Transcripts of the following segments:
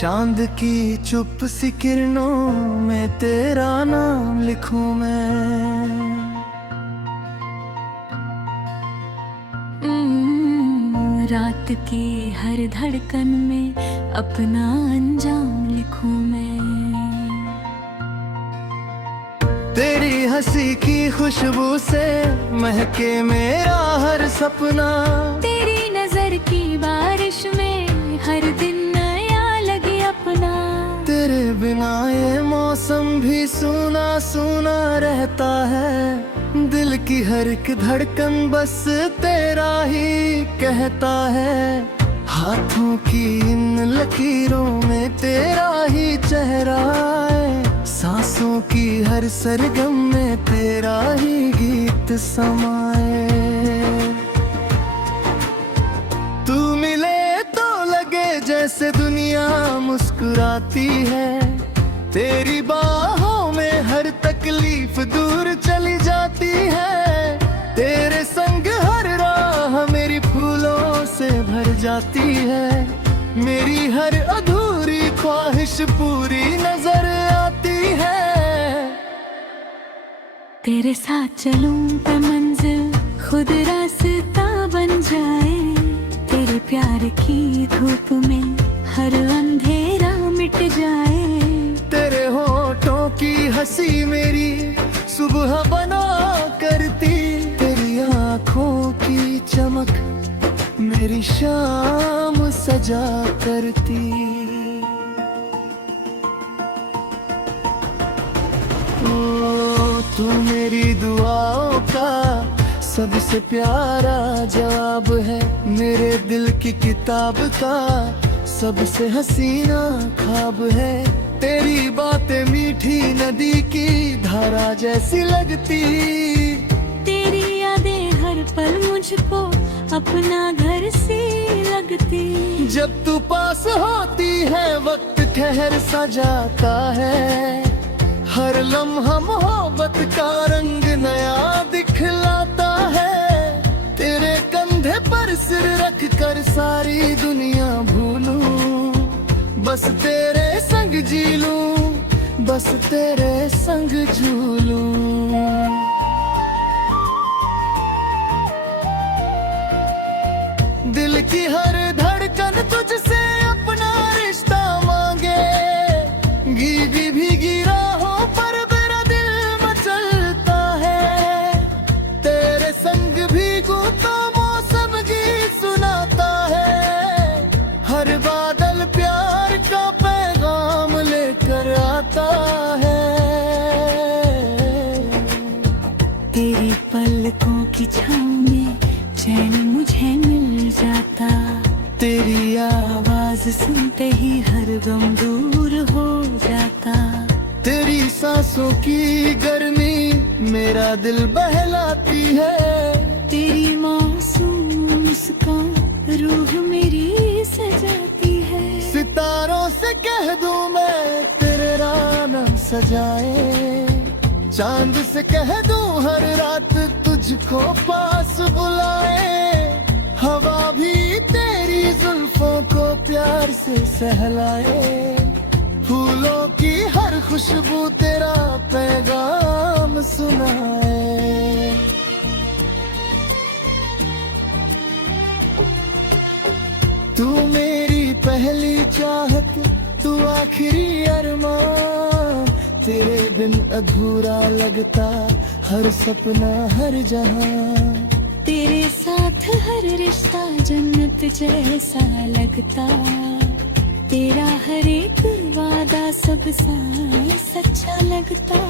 चांद की चुप सी किरणों में तेरा नाम लिखूं मैं। रात की हर धड़कन में अपना अंजाम लिखूं मैं। तेरी हंसी की खुशबू से महके मेरा हर सपना। तेरी नजर की बारिश में हर दिन नया लगे अपना। तेरे बिना ये मौसम भी सूना सूना रहता है। दिल की हर एक धड़कन बस तेरा ही कहता है। हाथों की इन लकीरों में तेरा ही चेहरा है। सांसों की हर सरगम में तेरा ही गीत समाए। तू मिले तो लगे जैसे दुनिया मुस्कुराती है। तेरी बाहों में हर तकलीफ दूर चली जाती है। तेरे संग हर राह मेरी फूलों से भर जाती है। मेरी हर अधूरी ख्वाहिश पूरी नजर आती है। तेरे साथ चलूं तो मंजिल खुद रास्ता बन जाए। तेरे प्यार की धूप में हर अंधेरा मिट जाए। तेरे होठों की हंसी मेरी सुबह बना करती। तेरी आँखों की चमक मेरी शाम सजा करती। ओ तू मेरी दुआओं का सबसे प्यारा जवाब है। मेरे दिल की किताब का सबसे हसीना ख्वाब है। तेरी बातें मीठी नदी की धारा जैसी लगती। तेरी यादें हर पल मुझको अपना घर सी लगती। जब तू पास होती है वक्त ठहर सा जाता है। हर लम्हा मोहब्बत का रंग नया दिखलाता है। तेरे कंधे पर सिर रख कर सारी दुनिया भूलूं। बस तेरे संग जी लूं, बस तेरे संग झूलूं। दिल की हर धड़कन तुझसे अपना रिश्ता मांगे। भीगी भीगी राहों पर मेरा दिल मचलता है। तेरे संग भीगूं तो मौसम गीत सुनाता है। हर बादल प्यार का पैगाम लेकर आता है। तेरी पलकों की छाँव में चैन मुझे मिल जाता। तेरी आवाज सुनते ही हर गम दूर हो जाता। तेरी सांसों की गर्मी मेरा दिल बहलाती है। तेरी मासूम मुस्कान रूह मेरी सजाती है। सितारों से कह दूं मैं तेरे राना सजाए। चांद से कह दूं हर रात तुझको पास बुलाए। हवा भी तेरी जुल्फों को प्यार से सहलाए। फूलों की हर खुशबू तेरा पैगाम सुनाए। तू मेरी पहली चाहत, तू आखिरी अरमान। तेरे बिन अधूरा लगता हर सपना हर जहां। तेरे साथ हर रिश्ता जन्नत जैसा लगता। तेरा हर एक वादा सब सच्चा लगता।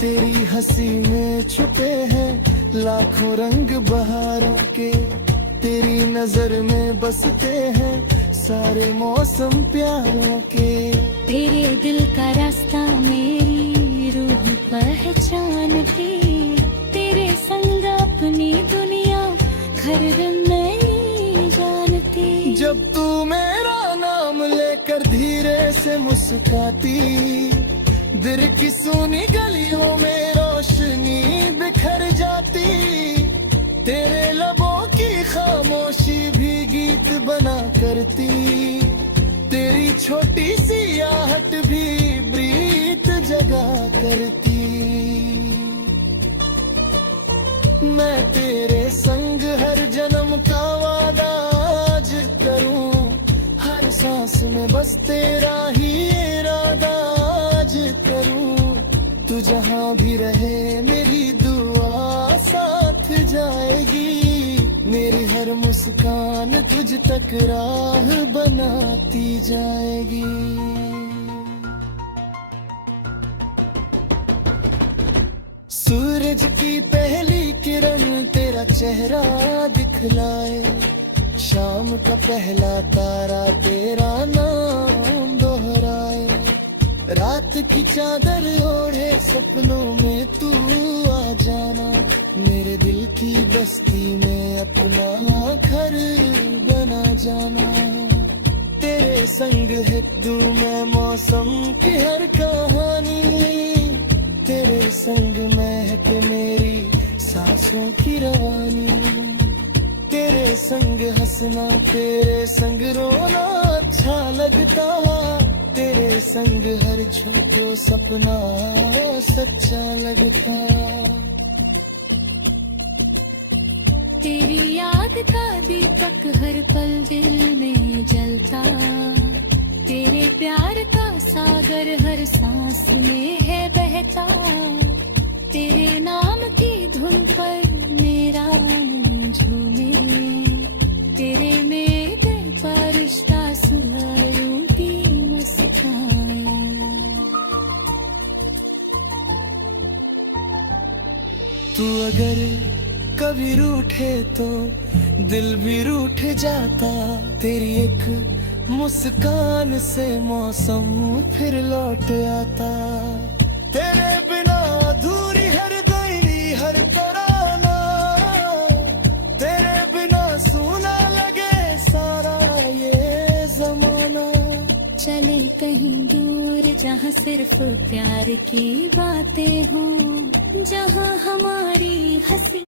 तेरी हंसी में छुपे हैं लाखों रंग बहारों के। तेरी नजर में बसते हैं सारे मौसम प्यारों के। तेरे दिल का रास्ता मेरी रूह पहचानती। तेरे संग अपनी दुनिया हर दिन नहीं जानती। जब तू मेरा नाम लेकर धीरे से मुस्काती। दिल की सूनी गलियों में रोशनी बिखर जाती। तेरे लबों की खामोशी भी गीत प्रीत बना करती, तेरी छोटी सी आहट भी प्रीत जगा करती। मैं तेरे संग हर जन्म का वादा आज करूं, हर सांस में बस तेरा ही इरादा आज करूं। तू जहां भी रहे मेरी दुआ साथ जाएगी, मेरी हर मुस्कान तुझ तक राह बनाती जाएगी। सूरज की पहली किरण तेरा चेहरा दिखलाए, शाम का पहला तारा तेरा नाम दोहराए। रात की चादर ओढ़े सपनों में तू आ जाना, मेरे दिल की बस्ती में अपना घर बना जाना। तेरे संग है दूं मैं मौसम की हर कहानी, तेरे संग महक मेरी सांसों की रवानी। तेरे संग हंसना तेरे संग रोना अच्छा लगता, तेरे संग हर छोटो सपना सच्चा लगता। तेरी याद का दीपक हर पल दिल में जलता, तेरे प्यार का सागर हर सांस में है बहता। तेरे नाम की धुन पर मेरा मन झूमे, तेरे मेरे पर रिश्ता सुनारूं की मुस्कान। तू अगर कभी रूठे तो दिल भी रूठ जाता, तेरी एक मुस्कान से मौसम फिर लौट आता। तेरे बिना अधूरी हर दैनी हर तराना, तेरे बिना सूना लगे सारा ये जमाना। चले कहीं दूर जहाँ सिर्फ प्यार की बातें हों, जहाँ हमारी हंसी